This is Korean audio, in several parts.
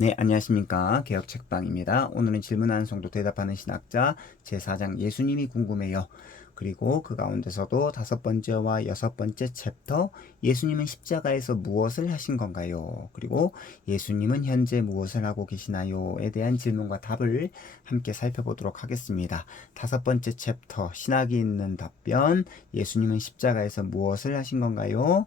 네, 안녕하십니까. 개혁책방입니다. 오늘은 질문하는 성도 대답하는 신학자 제4장 예수님이 궁금해요. 그리고 그 가운데서도 다섯 번째와 여섯 번째 챕터 예수님은 십자가에서 무엇을 하신 건가요? 그리고 예수님은 현재 무엇을 하고 계시나요?에 대한 질문과 답을 함께 살펴보도록 하겠습니다. 다섯 번째 챕터 신학이 있는 답변 예수님은 십자가에서 무엇을 하신 건가요?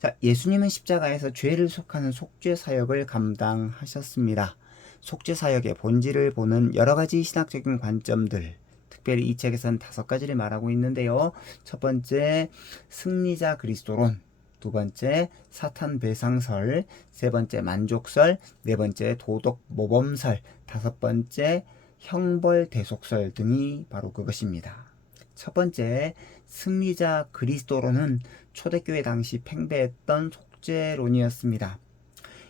자, 예수님은 십자가에서 죄를 속하는 속죄 사역을 감당하셨습니다. 속죄 사역의 본질을 보는 여러 가지 신학적인 관점들, 특별히 이 책에서는 다섯 가지를 말하고 있는데요. 첫 번째, 승리자 그리스도론. 두 번째, 사탄 배상설. 세 번째, 만족설. 네 번째, 도덕 모범설. 다섯 번째, 형벌 대속설 등이 바로 그것입니다. 첫 번째, 승리자 그리스도론은 초대교회 당시 팽배했던 속죄론이었습니다.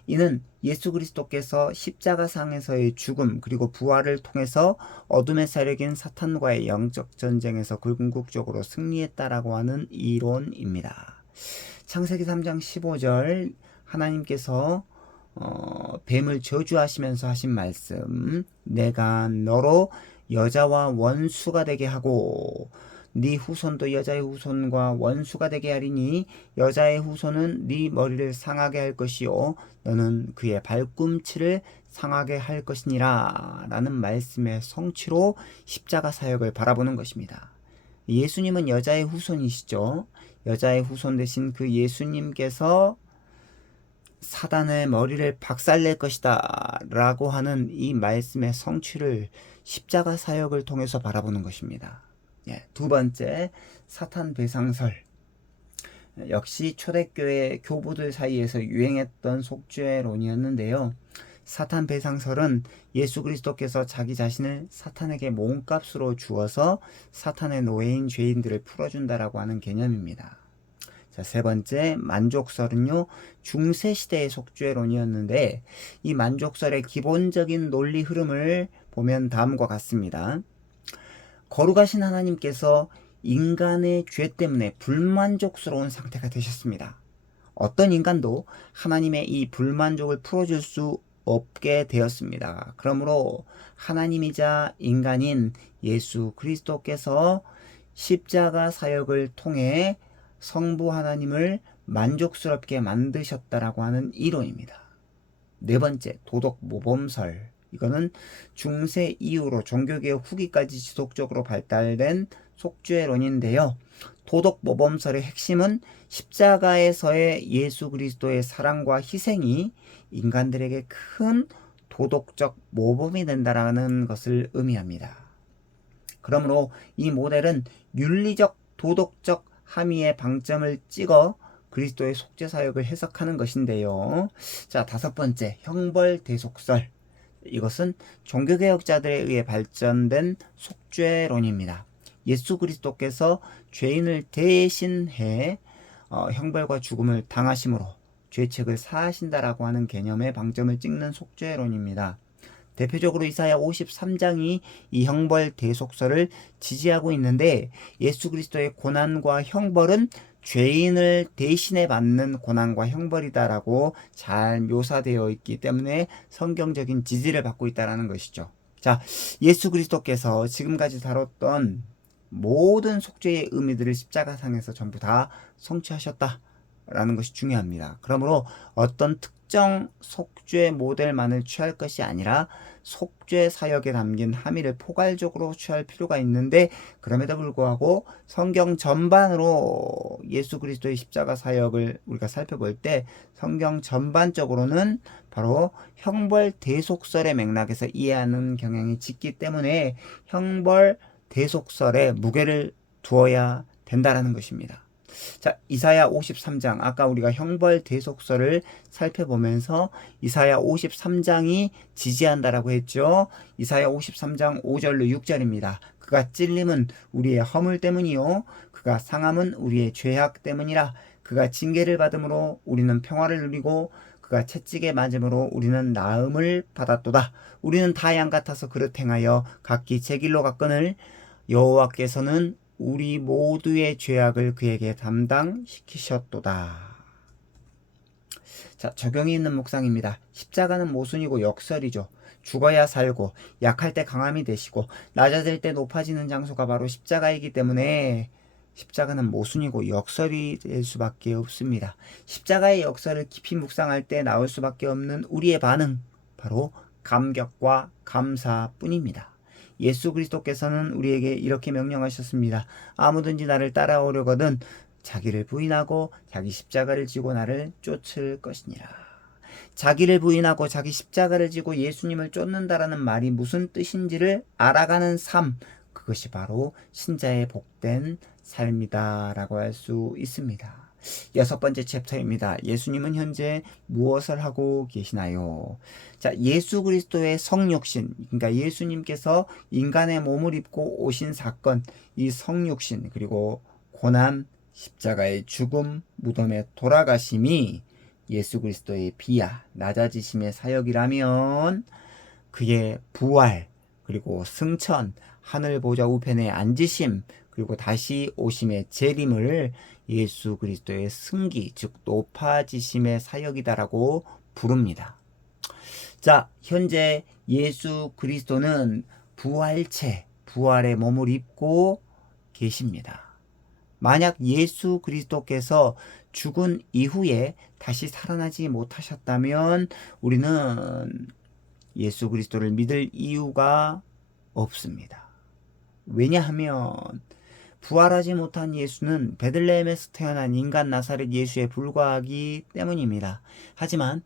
이는 예수 그리스도께서 십자가상에서의 죽음 그리고 부활을 통해서 어둠의 세력인 사탄과의 영적 전쟁에서 궁극적으로 승리했다라고 하는 이론입니다. 창세기 3장 15절 하나님께서 어, 뱀을 저주하시면서 하신 말씀 내가 너로 여자와 원수가 되게 하고 네 후손도 여자의 후손과 원수가 되게 하리니 여자의 후손은 네 머리를 상하게 할 것이요 너는 그의 발꿈치를 상하게 할 것이니라 라는 말씀의 성취로 십자가 사역을 바라보는 것입니다. 예수님은 여자의 후손이시죠. 여자의 후손 대신 그 예수님께서 사단의 머리를 박살낼 것이다 라고 하는 이 말씀의 성취를 십자가 사역을 통해서 바라보는 것입니다. 예, 두 번째 사탄 배상설 역시 초대교회 교부들 사이에서 유행했던 속죄론이었는데요. 사탄 배상설은 예수 그리스도께서 자기 자신을 사탄에게 몸값으로 주어서 사탄의 노예인 죄인들을 풀어준다라고 하는 개념입니다. 자, 세 번째 만족설은요 중세 시대의 속죄론이었는데 이 만족설의 기본적인 논리 흐름을 보면 다음과 같습니다. 거룩하신 하나님께서 인간의 죄 때문에 불만족스러운 상태가 되셨습니다. 어떤 인간도 하나님의 이 불만족을 풀어줄 수 없게 되었습니다. 그러므로 하나님이자 인간인 예수 그리스도께서 십자가 사역을 통해 성부 하나님을 만족스럽게 만드셨다라고 하는 이론입니다. 네 번째, 도덕 모범설. 이거는 중세 이후로 종교개혁 후기까지 지속적으로 발달된 속죄론인데요. 도덕 모범설의 핵심은 십자가에서의 예수 그리스도의 사랑과 희생이 인간들에게 큰 도덕적 모범이 된다라는 것을 의미합니다. 그러므로 이 모델은 윤리적 도덕적 함의의 방점을 찍어 그리스도의 속죄 사역을 해석하는 것인데요. 자, 다섯 번째, 형벌 대속설. 이것은 종교개혁자들에 의해 발전된 속죄론입니다. 예수 그리스도께서 죄인을 대신해 어, 형벌과 죽음을 당하심으로 죄책을 사하신다라고 하는 개념의 방점을 찍는 속죄론입니다. 대표적으로 이사야 53장이 이 형벌 대속설을 지지하고 있는데 예수 그리스도의 고난과 형벌은 죄인을 대신해 받는 고난과 형벌이다라고 잘 묘사되어 있기 때문에 성경적인 지지를 받고 있다라는 것이죠. 자, 예수 그리스도께서 지금까지 다뤘던 모든 속죄의 의미들을 십자가상에서 전부 다 성취하셨다라는 것이 중요합니다. 그러므로 어떤 특 정 속죄 모델만을 취할 것이 아니라 속죄 사역에 담긴 함의를 포괄적으로 취할 필요가 있는데 그럼에도 불구하고 성경 전반으로 예수 그리스도의 십자가 사역을 우리가 살펴볼 때 성경 전반적으로는 바로 형벌 대속설의 맥락에서 이해하는 경향이 짙기 때문에 형벌 대속설에 무게를 두어야 된다라는 것입니다. 자, 이사야 53장. 아까 우리가 형벌 대속서를 살펴보면서 이사야 53장이 지지한다라고 했죠. 이사야 53장 5절로 6절입니다. 그가 찔림은 우리의 허물 때문이요. 그가 상함은 우리의 죄악 때문이라. 그가 징계를 받음으로 우리는 평화를 누리고 그가 채찍에 맞음으로 우리는 나음을 받았도다. 우리는 다 양 같아서 그릇 행하여 각기 제 길로 갔거늘 여호와께서는 우리 모두의 죄악을 그에게 담당시키셨도다. 자, 적용이 있는 묵상입니다. 십자가는 모순이고 역설이죠. 죽어야 살고 약할 때 강함이 되시고 낮아질 때 높아지는 장소가 바로 십자가이기 때문에 십자가는 모순이고 역설이 될 수밖에 없습니다. 십자가의 역설을 깊이 묵상할 때 나올 수밖에 없는 우리의 반응 바로 감격과 감사뿐입니다. 예수 그리스도께서는 우리에게 이렇게 명령하셨습니다. 아무든지 나를 따라오려거든 자기를 부인하고 자기 십자가를 지고 나를 쫓을 것이니라. 자기를 부인하고 자기 십자가를 지고 예수님을 쫓는다라는 말이 무슨 뜻인지를 알아가는 삶, 그것이 바로 신자의 복된 삶이다라고 할 수 있습니다. 여섯 번째 챕터입니다. 예수님은 현재 무엇을 하고 계시나요? 자, 예수 그리스도의 성육신, 그러니까 예수님께서 인간의 몸을 입고 오신 사건, 이 성육신, 그리고 고난, 십자가의 죽음, 무덤에 돌아가심이 예수 그리스도의 비야, 낮아지심의 사역이라면 그의 부활, 그리고 승천, 하늘 보좌 우편에 앉으심, 그리고 다시 오심의 재림을 예수 그리스도의 승기, 즉 높아지심의 사역이다라고 부릅니다. 자, 현재 예수 그리스도는 부활체, 부활의 몸을 입고 계십니다. 만약 예수 그리스도께서 죽은 이후에 다시 살아나지 못하셨다면 우리는 예수 그리스도를 믿을 이유가 없습니다. 왜냐하면 부활하지 못한 예수는 베들레헴에서 태어난 인간 나사렛 예수에 불과하기 때문입니다. 하지만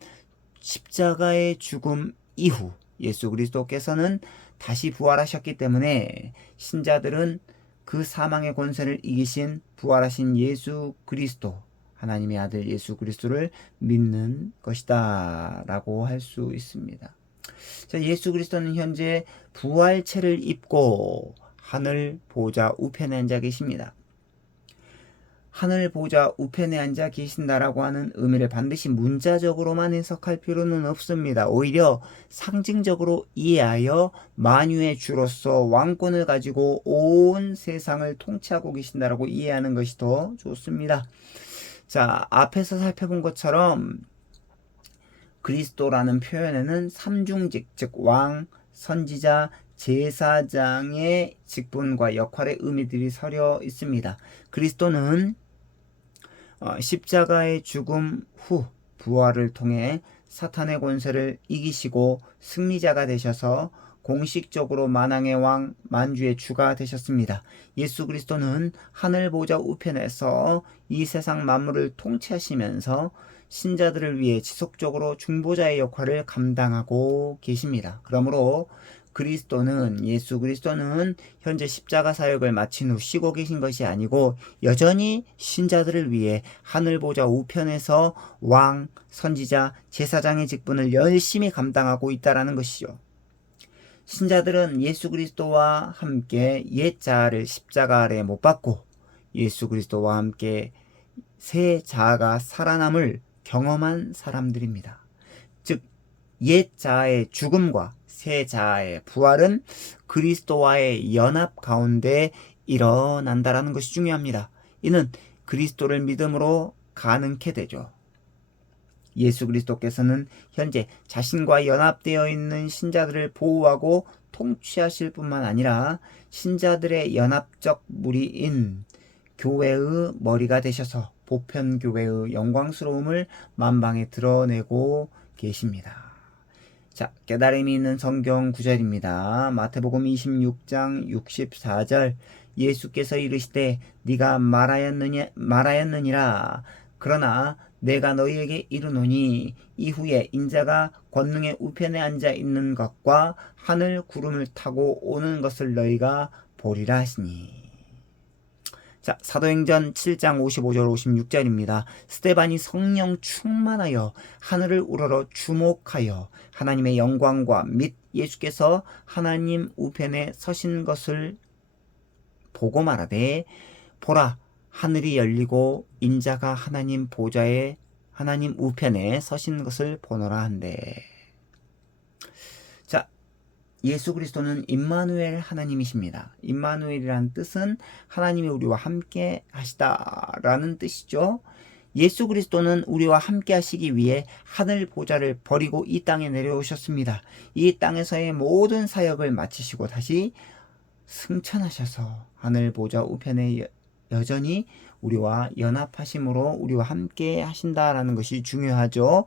십자가의 죽음 이후 예수 그리스도께서는 다시 부활하셨기 때문에 신자들은 그 사망의 권세를 이기신 부활하신 예수 그리스도 하나님의 아들 예수 그리스도를 믿는 것이다 라고 할 수 있습니다. 자, 예수 그리스도는 현재 부활체를 입고 하늘 보좌 우편에 앉아 계십니다. 하늘 보좌 우편에 앉아 계신다라고 하는 의미를 반드시 문자적으로만 해석할 필요는 없습니다. 오히려 상징적으로 이해하여 만유의 주로서 왕권을 가지고 온 세상을 통치하고 계신다라고 이해하는 것이 더 좋습니다. 자, 앞에서 살펴본 것처럼 그리스도라는 표현에는 삼중직, 즉 왕, 선지자, 제사장의 직분과 역할의 의미들이 서려 있습니다. 그리스도는 어, 십자가의 죽음 후 부활을 통해 사탄의 권세를 이기시고 승리자가 되셔서 공식적으로 만왕의 왕 만주의 주가 되셨습니다. 예수 그리스도는 하늘 보좌 우편에서 이 세상 만물을 통치하시면서 신자들을 위해 지속적으로 중보자의 역할을 감당하고 계십니다. 그러므로 그리스도는 예수 그리스도는 현재 십자가 사역을 마친 후 쉬고 계신 것이 아니고 여전히 신자들을 위해 하늘 보좌 우편에서 왕, 선지자, 제사장의 직분을 열심히 감당하고 있다라는 것이죠. 신자들은 예수 그리스도와 함께 옛 자아를 십자가 아래 못 박고 예수 그리스도와 함께 새 자아가 살아남을 경험한 사람들입니다. 즉, 옛 자아의 죽음과 새 자아의 부활은 그리스도와의 연합 가운데 일어난다라는 것이 중요합니다. 이는 그리스도를 믿음으로 가능케 되죠. 예수 그리스도께서는 현재 자신과 연합되어 있는 신자들을 보호하고 통치하실 뿐만 아니라 신자들의 연합적 무리인 교회의 머리가 되셔서 보편교회의 영광스러움을 만방에 드러내고 계십니다. 자, 깨달음이 있는 성경 구절입니다. 마태복음 26장 64절. 예수께서 이르시되 네가 말하였느냐 말하였느니라. 그러나 내가 너희에게 이르노니 이후에 인자가 권능의 우편에 앉아 있는 것과 하늘 구름을 타고 오는 것을 너희가 보리라 하시니 자, 사도행전 7장 55절 56절입니다. 스테반이 성령 충만하여 하늘을 우러러 주목하여 하나님의 영광과 및 예수께서 하나님 우편에 서신 것을 보고 말하되 보라 하늘이 열리고 인자가 하나님 보좌에 하나님 우편에 서신 것을 보노라 한대. 예수 그리스도는 임마누엘 하나님이십니다. 임마누엘이라는 뜻은 하나님이 우리와 함께 하시다라는 뜻이죠. 예수 그리스도는 우리와 함께 하시기 위해 하늘 보좌를 버리고 이 땅에 내려오셨습니다. 이 땅에서의 모든 사역을 마치시고 다시 승천하셔서 하늘 보좌 우편에 여- 여전히 우리와 연합하심으로 우리와 함께 하신다라는 것이 중요하죠.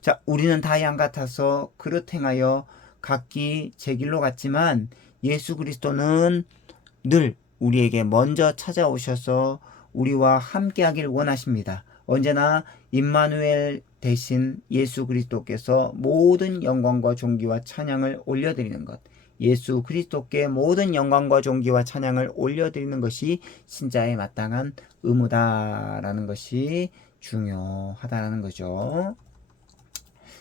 자, 우리는 다 양 같아서 그릇 행하여 각기 제 길로 갔지만 예수 그리스도는 늘 우리에게 먼저 찾아오셔서 우리와 함께 하길 원하십니다. 언제나 임마누엘 대신 예수 그리스도께서 모든 영광과 존귀와 찬양을 올려드리는 것. 예수 그리스도께 모든 영광과 존귀와 찬양을 올려드리는 것이 신자의 마땅한 의무다라는 것이 중요하다라는 거죠.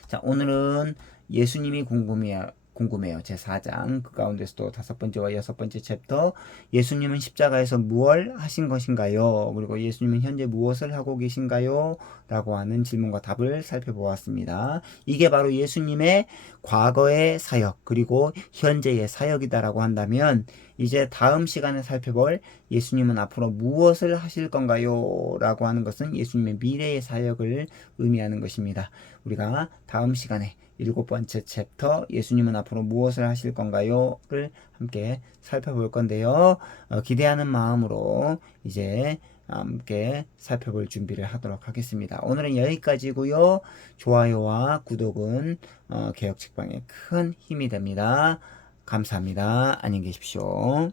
자, 오늘은 예수님이 궁금해요. 궁금해요. 제 4장 그 가운데서도 다섯 번째와 여섯 번째 챕터 예수님은 십자가에서 무엇을 하신 것인가요? 그리고 예수님은 현재 무엇을 하고 계신가요? 라고 하는 질문과 답을 살펴보았습니다. 이게 바로 예수님의 과거의 사역 그리고 현재의 사역이다라고 한다면 이제 다음 시간에 살펴볼 예수님은 앞으로 무엇을 하실 건가요? 라고 하는 것은 예수님의 미래의 사역을 의미하는 것입니다. 우리가 다음 시간에 일곱 번째 챕터 예수님은 앞으로 무엇을 하실 건가요?를 함께 살펴볼 건데요. 어, 기대하는 마음으로 이제 함께 살펴볼 준비를 하도록 하겠습니다. 오늘은 여기까지고요. 좋아요와 구독은 어, 개혁 책방에 큰 힘이 됩니다. 감사합니다. 안녕히 계십시오.